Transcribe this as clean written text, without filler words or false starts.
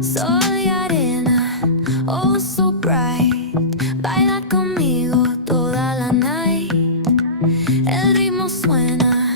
Soy arena, oh so bright. Baila conmigo toda la night. El ritmo suena